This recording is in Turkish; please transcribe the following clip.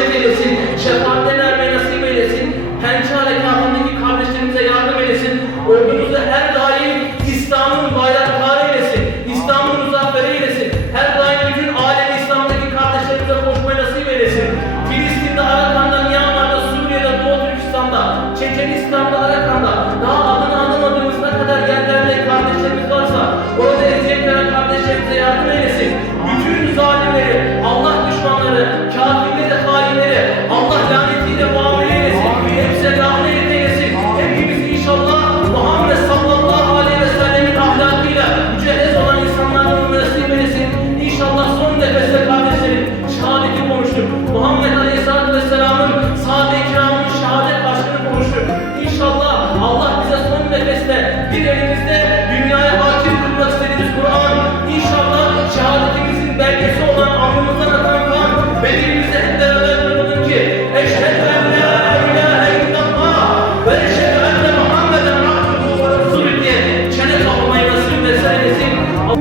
rahmet eylesin.